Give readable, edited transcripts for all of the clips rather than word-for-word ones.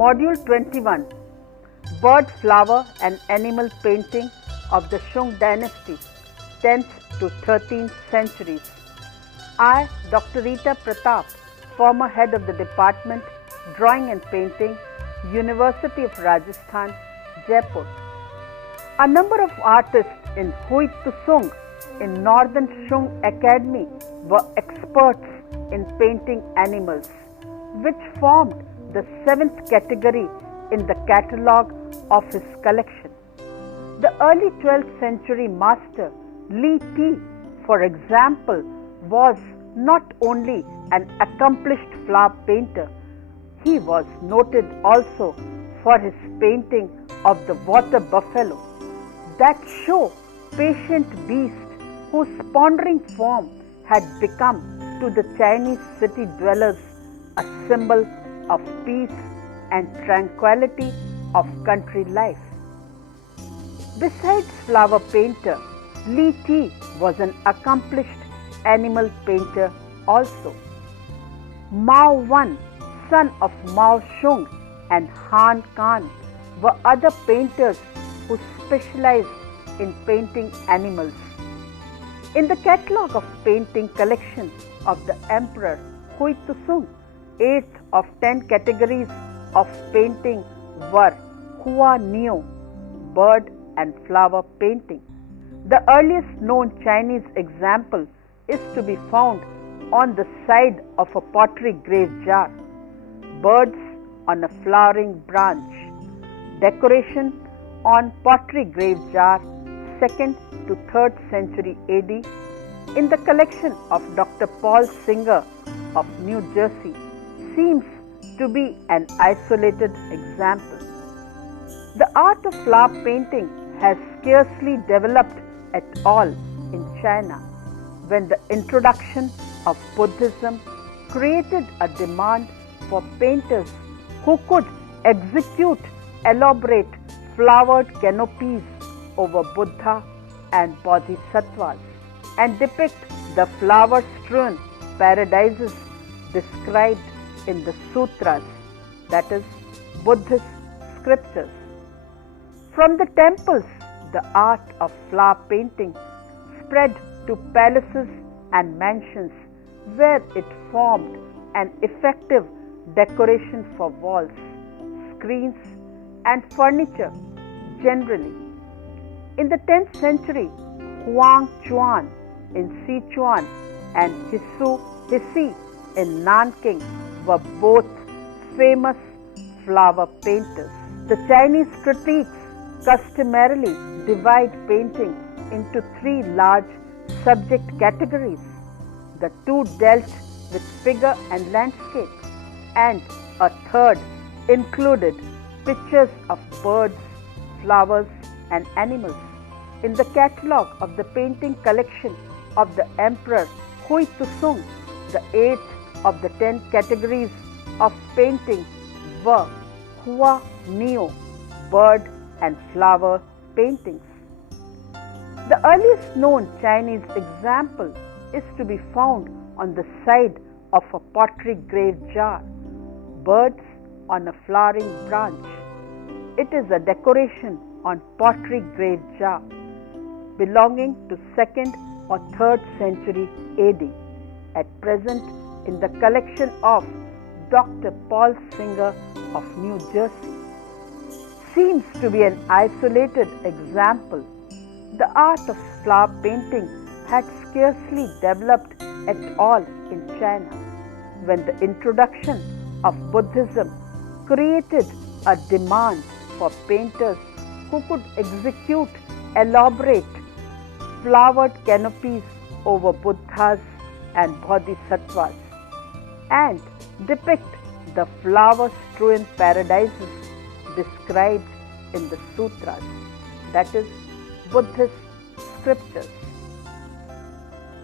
Module 21 Bird, Flower and Animal Painting of the Shung Dynasty, 10th to 13th centuries. I, Dr. Rita Pratap, former head of the Department, Drawing and Painting, University of Rajasthan, Jaipur. A number of artists in Huit Tusung in Northern Shung Academy were experts in painting animals, which formed the 7th category in the catalogue of his collection. The early 12th century master Li Ti, for example, was not only an accomplished flower painter, he was noted also for his painting of the water buffalo, that show patient beast whose pondering form had become to the Chinese city dwellers a symbol of peace and tranquility of country life. Besides flower painter, Li Ti was an accomplished animal painter also. Mao Wan, son of Mao Shung and Han Khan, were other painters who specialized in painting animals. In the catalogue of painting collection of the Emperor Hui Tusung, 8th of 10 categories of painting were Hua Neo, bird and flower painting. The earliest known Chinese example is to be found on the side of a pottery grave jar. Birds on a flowering branch. Decoration on pottery grave jar, 2nd to 3rd century AD, in the collection of Dr. Paul Singer of New Jersey, seems to be an isolated example. The art of flower painting has scarcely developed at all in China, when the introduction of Buddhism created a demand for painters who could execute elaborate flowered canopies over Buddha and Bodhisattvas and depict the flower-strewn paradises described in the sutras, that is, Buddhist scriptures. From the temples, the art of flower painting spread to palaces and mansions, where it formed an effective decoration for walls, screens, and furniture generally. In the 10th century, Huang Chuan in Sichuan and Hisu Hisi in Nanking were both famous flower painters. The Chinese critiques customarily divide painting into 3 large subject categories. The 2 dealt with figure and landscape, and a 3rd included pictures of birds, flowers, and animals. In the catalogue of the painting collection of the Emperor Hui Tusung, the 8th of the 10 categories of painting were Hua Neo, bird and flower paintings. The earliest known Chinese example is to be found on the side of a pottery grave jar, birds on a flowering branch. It is a decoration on pottery grave jar belonging to 2nd or 3rd century AD, at present in the collection of Dr. Paul Singer of New Jersey. Seems to be an isolated example. The art of flower painting had scarcely developed at all in China, when the introduction of Buddhism created a demand for painters who could execute elaborate flowered canopies over Buddhas and Bodhisattvas and depict the flower-strewn paradises described in the sutras, that is, Buddhist scriptures.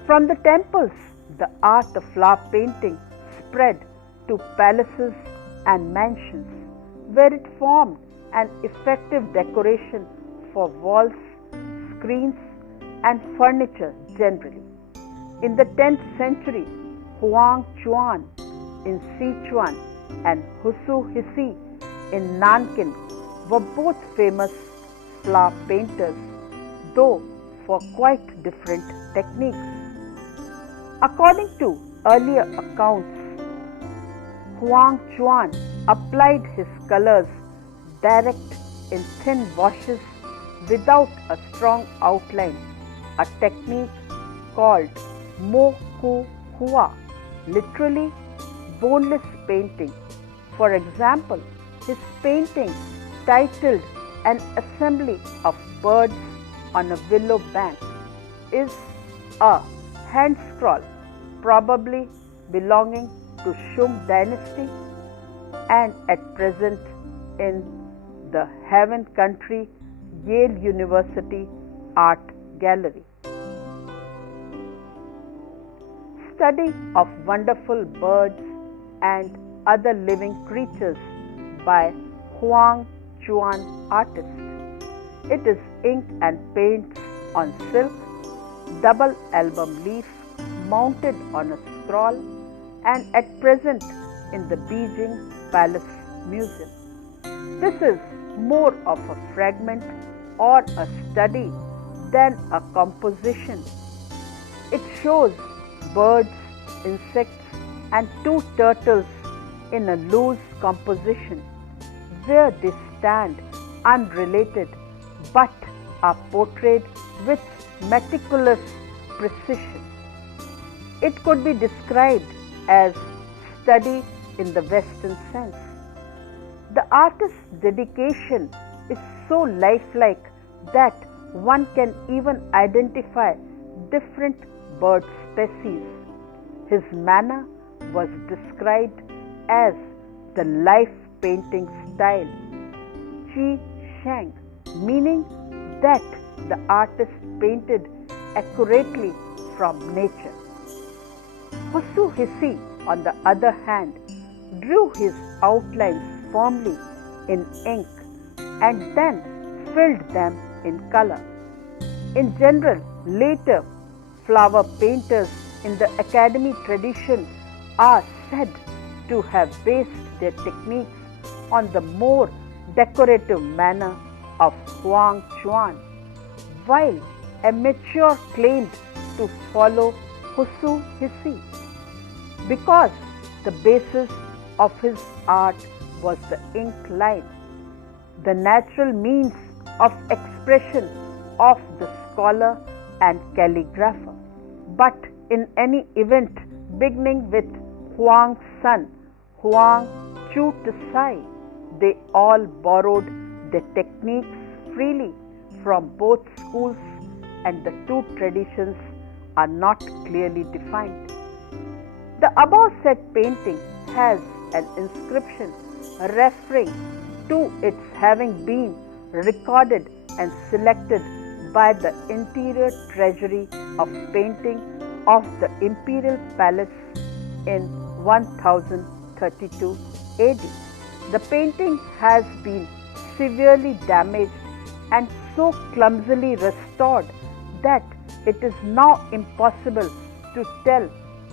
From the temples, the art of flower painting spread to palaces and mansions, where it formed an effective decoration for walls, screens, and furniture generally. In the 10th century, Huang Chuan in Sichuan and Husu Hisi in Nankin were both famous flower painters, though for quite different techniques. According to earlier accounts, Huang Chuan applied his colors direct in thin washes without a strong outline, a technique called Mo Ku Hua, literally boneless painting. For example, his painting titled An Assembly of Birds on a Willow Bank is a hand scroll probably belonging to Shung Dynasty and at present in the Haven Country Yale University Art Gallery. Study of wonderful birds and other living creatures by Huang Chuan artist. It is ink and paints on silk, double album leaf mounted on a scroll and at present in the Beijing Palace Museum. This is more of a fragment or a study than a composition. It shows birds, insects and two turtles in a loose composition where they stand unrelated but are portrayed with meticulous precision. It could be described as study in the Western sense. The artist's dedication is so lifelike that one can even identify different bird species. His manner was described as the life painting style, Qi Shang, meaning that the artist painted accurately from nature. Hosu Hisi, on the other hand, drew his outlines firmly in ink and then filled them in color. In general, later flower painters in the academy tradition are said to have based their techniques on the more decorative manner of Huang Chuan, while a mature claimed to follow Hosu Hisi. Because the basis of his art was the ink line, the natural means of expression of the scholar and calligrapher. But in any event, beginning with Huang's son, Huang Chu Tsai, they all borrowed the techniques freely from both schools and the two traditions are not clearly defined. The above said painting has an inscription referring to its having been recorded and selected by the Interior Treasury of Painting of the Imperial Palace in 1032 AD. The painting has been severely damaged and so clumsily restored that it is now impossible to tell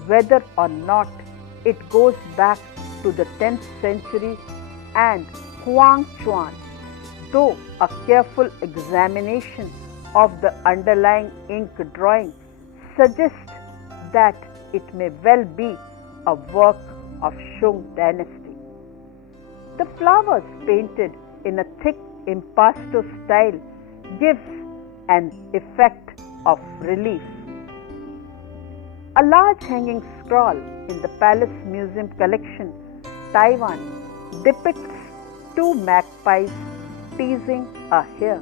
whether or not it goes back to the 10th century and Huang Chuan, though a careful examination of the underlying ink drawing suggests that it may well be a work of Shung Dynasty. The flowers painted in a thick impasto style gives an effect of relief. A large hanging scroll in the Palace Museum collection, Taiwan, depicts two magpies teasing a hare,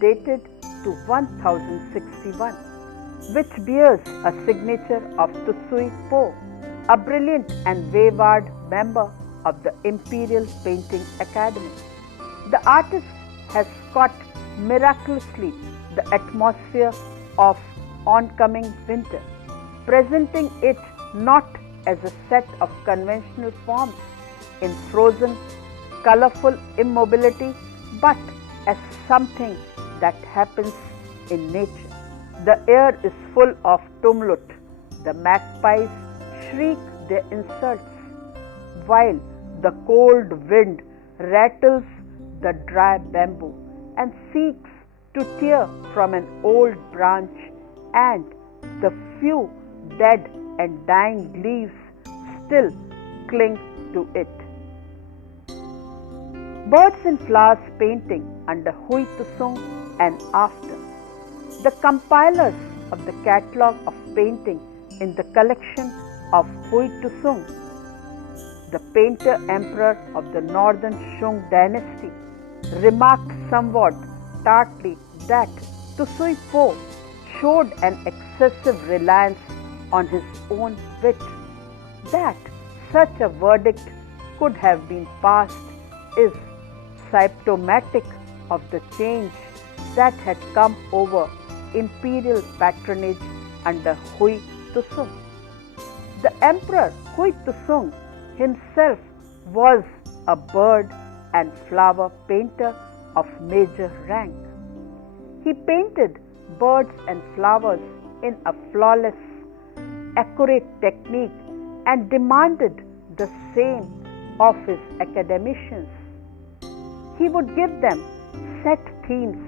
dated to 1061, which bears a signature of Tsui Po, a brilliant and wayward member of the Imperial Painting Academy. The artist has caught miraculously the atmosphere of oncoming winter, presenting it not as a set of conventional forms in frozen, colorful immobility, but as something that happens in nature. The air is full of tumult. The magpies shriek their insults, while the cold wind rattles the dry bamboo and seeks to tear from an old branch, and the few dead and dying leaves still cling to it. Birds and Flowers painting under Hui Tusung and after. The compilers of the catalogue of painting in the collection of Hui Tusung, the painter emperor of the northern Shung dynasty, remarked somewhat tartly that Tusui Po showed an excessive reliance on his own wit. That such a verdict could have been passed is symptomatic of the change that had come over imperial patronage under Hui Tusung. The emperor Hui Tusung himself was a bird and flower painter of major rank. He painted birds and flowers in a flawless, accurate technique and demanded the same of his academicians. He would give them set themes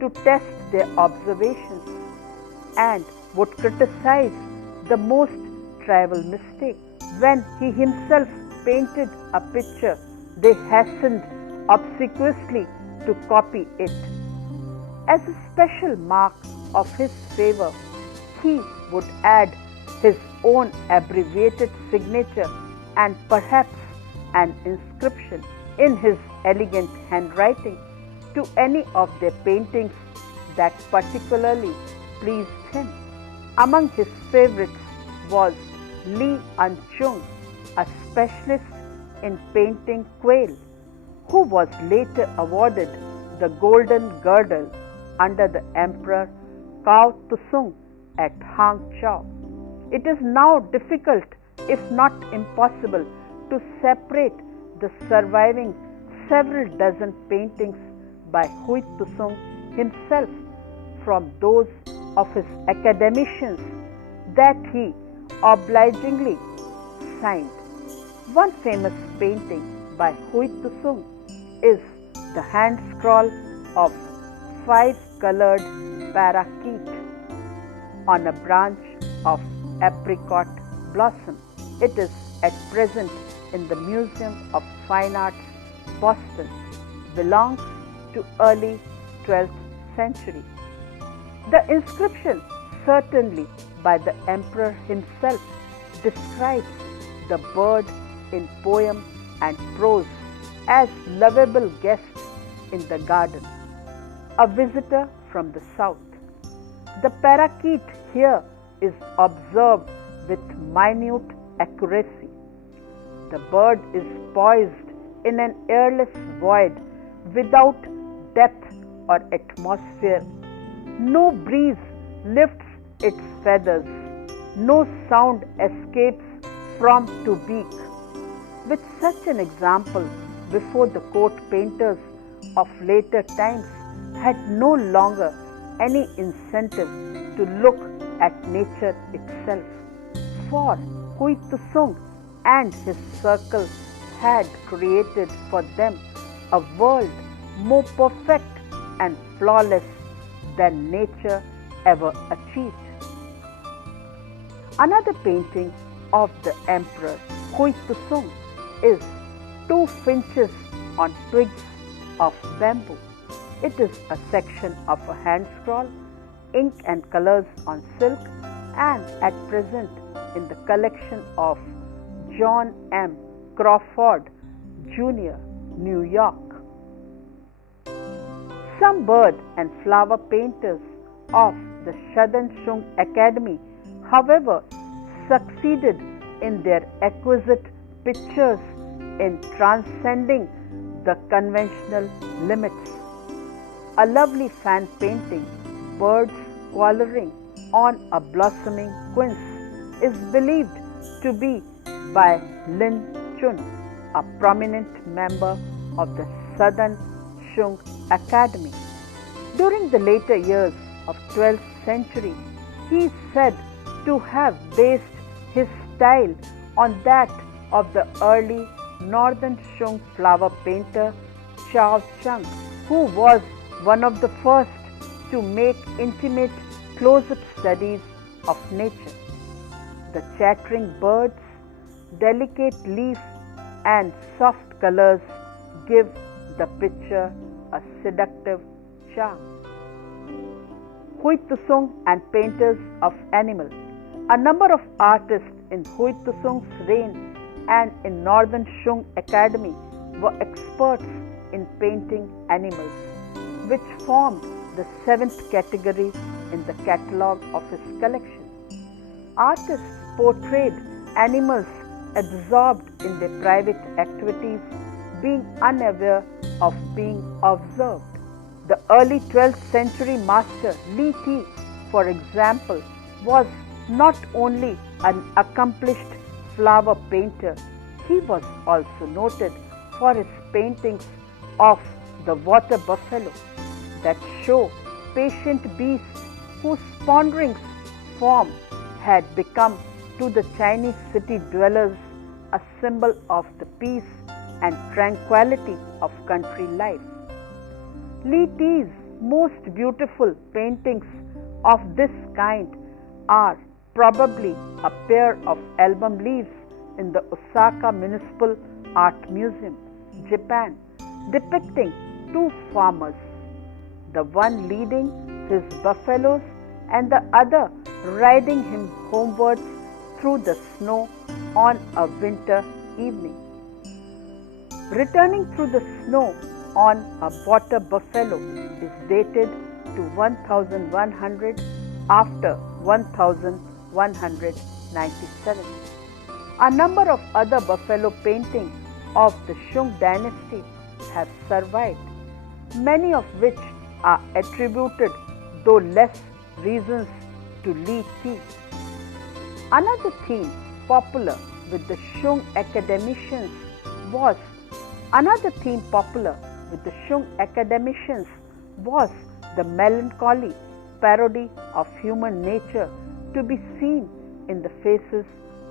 to test their observations and would criticize the most trivial mistake. When he himself painted a picture, they hastened obsequiously to copy it. As a special mark of his favor, he would add his own abbreviated signature and perhaps an inscription in his elegant handwriting to any of their paintings that particularly pleased him. Among his favorites was Li Anchung, a specialist in painting quail, who was later awarded the Golden Girdle under the Emperor Cao Tusung at Hangzhou. It is now difficult, if not impossible, to separate the surviving several dozen paintings by Hui Tusung himself from those of his academicians that he obligingly signed. One famous painting by Hui Tusung is the hand scroll of 5-colored parakeet on a branch of apricot blossom. It is at present in the Museum of Fine Arts, Boston. Belongs to early 12th century. The inscription, certainly by the emperor himself, describes the bird in poem and prose as lovable guest in the garden, a visitor from the south. The parakeet here is observed with minute accuracy. The bird is poised in an airless void without depth or atmosphere. No breeze lifts its feathers. No sound escapes from to beak. With such an example before, the court painters of later times had no longer any incentive to look at nature itself, for Hui Tusung and his circle had created for them a world more perfect and flawless than nature ever achieved. Another painting of the emperor Hui Tusung is 2 finches on twigs of bamboo. It is a section of a hand scroll, ink and colors on silk, and at present in the collection of John M. Crawford, Jr., New York. Some bird and flower painters of the Southern Shung Academy, however, succeeded in their exquisite pictures in transcending the conventional limits. A lovely fan painting, Birds Colouring on a Blossoming Quince, is believed to be by Lin Chun, a prominent member of the Southern Shung Academy. During the later years of 12th century, he is said to have based his style on that of the early Northern Shung flower painter Chao Chung, who was one of the first to make intimate close-up studies of nature. The chattering birds, delicate leaf and soft colors give the picture a seductive charm. Huitusung and painters of animals. A number of artists in Huitusung's reign and in Northern Shung Academy were experts in painting animals, which formed the seventh category in the catalogue of his collection. Artists portrayed animals absorbed in their private activities, being unaware of being observed. The early 12th century master Li Ti, for example, was not only an accomplished flower painter, he was also noted for his paintings of the water buffalo that show patient beasts whose ponderings form had become to the Chinese city dwellers a symbol of the peace and tranquility of country life. Li Ti's most beautiful paintings of this kind are probably a pair of album leaves in the Osaka Municipal Art Museum, Japan, depicting two farmers, the one leading his buffaloes and the other riding him homewards through the snow on a winter evening. Returning through the snow on a water buffalo is dated to 1100 after 1197. A number of other buffalo paintings of the Shung dynasty have survived, many of which are attributed, though less reasons, to Li Ti. Another theme popular with the Shung academicians was the melancholy parody of human nature to be seen in the faces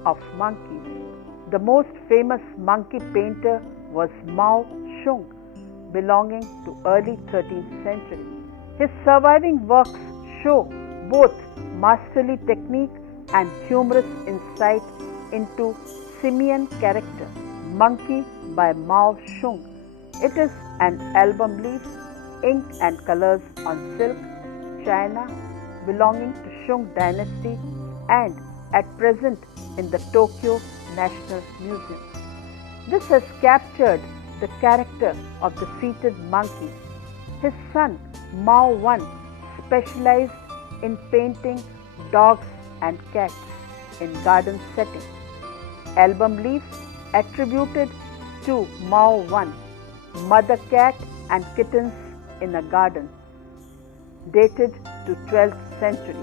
of monkeys. The most famous monkey painter was Mao Shung, belonging to early 13th century. His surviving works show both masterly technique and humorous insight into simian character. Monkey by Mao Shung. It is an album leaf, ink and colors on silk, China, belonging to Shung dynasty and at present in the Tokyo National Museum. This has captured the character of the seated monkey. His son Mao I specialized in painting dogs and cats in garden setting. Album leaf attributed to Mao I, mother cat and kittens in a garden, dated to 12th century.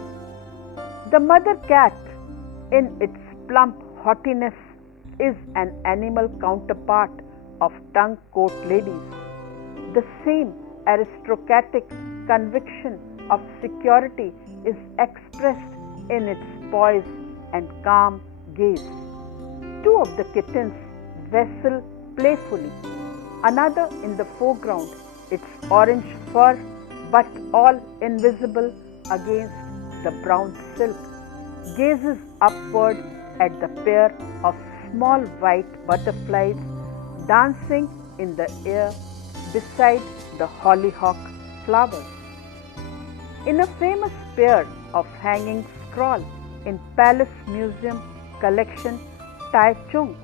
The mother cat, in its plump haughtiness, is an animal counterpart of tongue coat ladies. The same aristocratic conviction of security is expressed in its poise and calm gaze. Two of the kittens wrestle playfully, another in the foreground, its orange fur but all invisible against the brown silk, gazes upward at the pair of small white butterflies dancing in the air beside the hollyhock flowers. In a famous pair of hanging scroll in Palace Museum collection Taichung,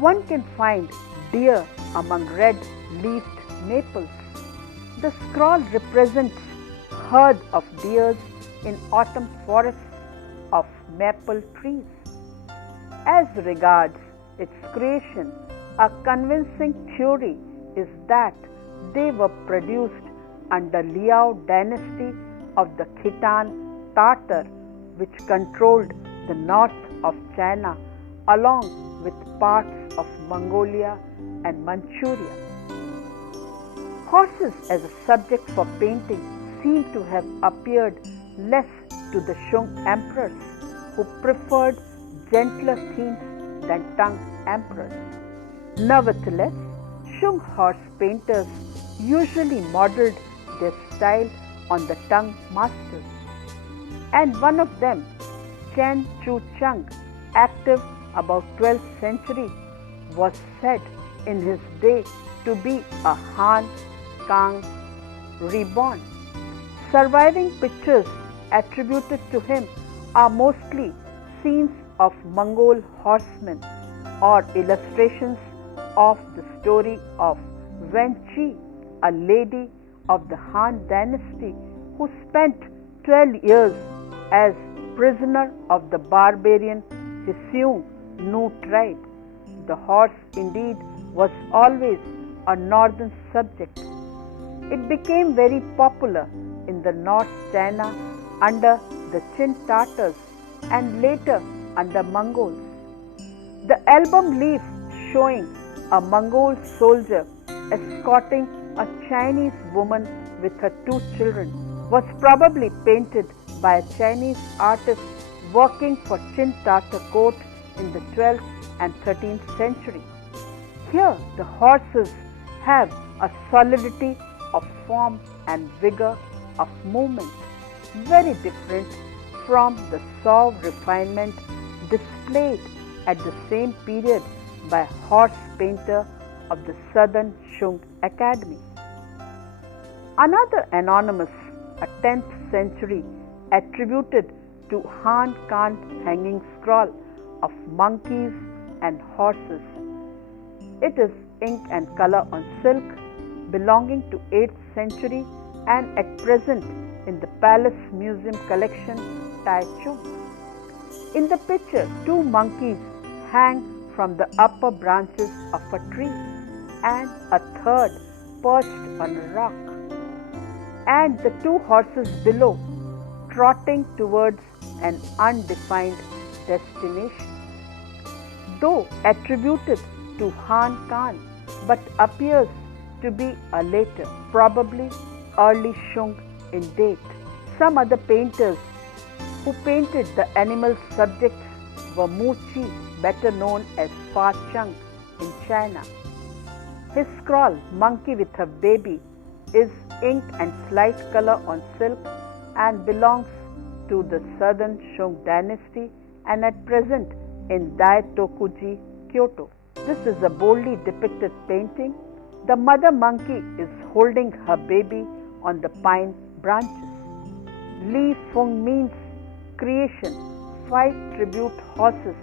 one can find deer among red-leafed maples. The scroll represents herd of deers in autumn forests of maple trees. As regards its creation, a convincing theory is that they were produced under Liao dynasty of the Khitan Tatar, which controlled the north of China along with parts of Mongolia and Manchuria. Horses as a subject for painting seem to have appeared less to the Shung emperors, who preferred gentler themes than tongue emperors. Nevertheless, Shung horse painters usually modeled their style on the Tang masters, and one of them, Chen Chu Chang, active about 12th century, was said in his day to be a Han Kang reborn. Surviving pictures attributed to him are mostly scenes of Mongol horsemen or illustrations of the story of Wen Qi, a lady of the Han Dynasty who spent 12 years as prisoner of the barbarian Hsiung Nu tribe. The horse indeed was always a northern subject. It became very popular in the North China under the Qin Tatars and later under Mongols. The album leaf showing a Mongol soldier escorting a Chinese woman with her 2 children was probably painted by a Chinese artist working for Qin Tatar court in the 12th and 13th century. Here the horses have a solidity of form and vigor of movement, very different from the suave refinement displayed at the same period by a horse painter of the Southern Shung Academy. Another anonymous, a 10th century, attributed to Han Khan hanging scroll of monkeys and horses. It is ink and color on silk, belonging to 8th century and at present in the Palace Museum collection, Taichung. In the picture, 2 monkeys hang from the upper branches of a tree and a third perched on a rock, and the 2 horses below trotting towards an undefined destination. Though attributed to Han Khan, but appears to be a later, probably early Shung in date. Some other painters who painted the animal subjects were Mu Qi, better known as Fa Cheng in China. His scroll, Monkey with a Baby, is ink and slate color on silk and belongs to the Southern Shung Dynasty and at present in Daitokuji, Kyoto. This is a boldly depicted painting. The mother monkey is holding her baby on the pine branches. Li Feng means creation, 5 tribute horses,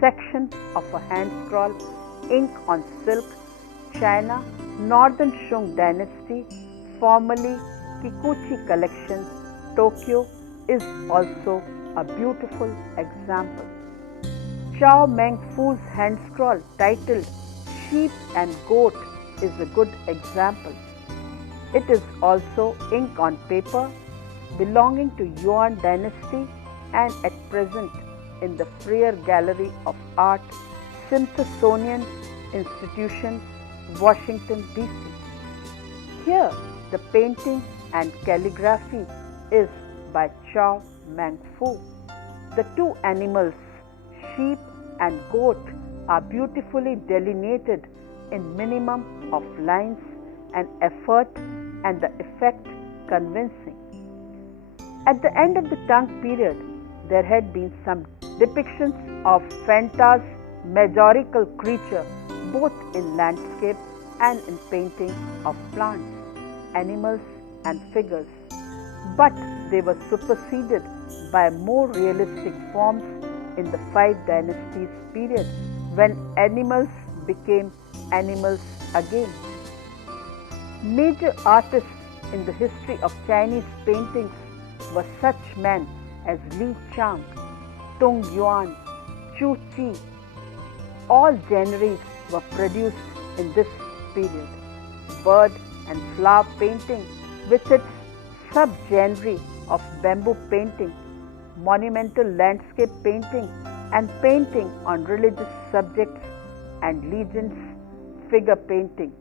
section of a hand scroll, ink on silk, China, Northern Shung Dynasty, formerly Kikuchi Collection, Tokyo, is also a beautiful example. Chao Meng Fu's hand scroll titled Sheep and Goat is a good example. It is also ink on paper, belonging to Yuan Dynasty and at present in the Freer Gallery of Art, Smithsonian Institution, Washington, D.C. Here, the painting and calligraphy is by Chao Meng Fu. The 2 animals, sheep and goat, are beautifully delineated in minimum of lines and effort and the effect convincing. At the end of the Tang period, there had been some depictions of phantasmagorical creature both in landscape and in painting of plants, animals and figures, but they were superseded by more realistic forms in the 5 Dynasties period when animals became animals again. Major artists in the history of Chinese paintings were such men as Li Chang, Tung Yuan, Chu Qi. All genres were produced in this period. Bird and flower painting with its subgenre of bamboo painting, monumental landscape painting and painting on religious subjects and legends figure painting.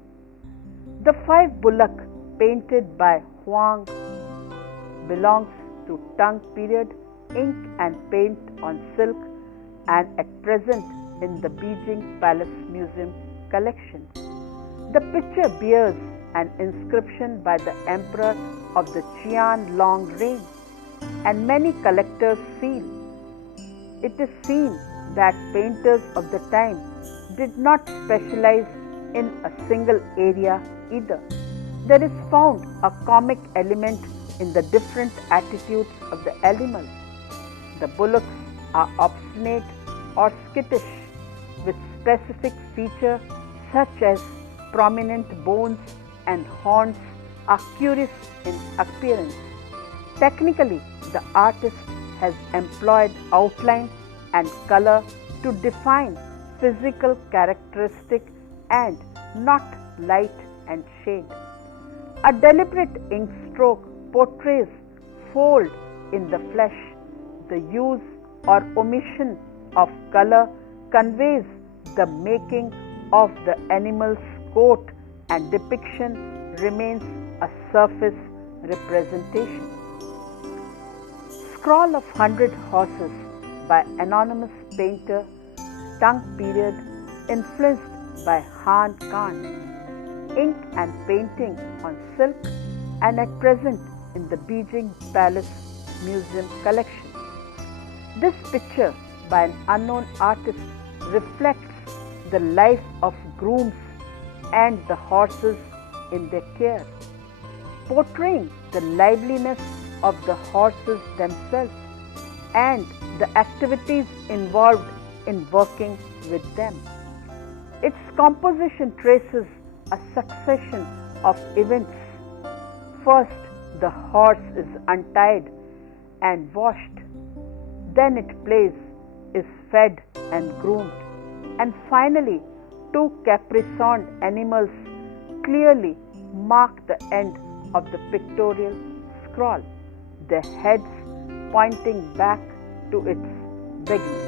The 5 bullock painted by Huang belongs to Tang period, ink and paint on silk and at present in the Beijing Palace Museum, collection. The picture bears an inscription by the emperor of the Qian long reign, and many collectors feel it is seen that painters of the time did not specialize in a single area either. There is found a comic element in the different attitudes of the animals. The bullocks are obstinate or skittish, with specific features such as prominent bones and horns are curious in appearance. Technically, the artist has employed outline and color to define physical characteristic and not light and shade. A deliberate ink stroke portrays fold in the flesh. The use or omission of color conveys the making of the animal's coat, and depiction remains a surface representation. Scroll of 100 Horses by anonymous painter, Tang period, influenced by Han Khan. Ink and painting on silk, and at present in the Beijing Palace Museum collection. This picture by an unknown artist reflects the life of grooms and the horses in their care, portraying the liveliness of the horses themselves and the activities involved in working with them. Its composition traces a succession of events. First, the horse is untied and washed. Then it plays, is fed and groomed. And finally, two caparisoned animals clearly mark the end of the pictorial scroll, their heads pointing back to its beginning.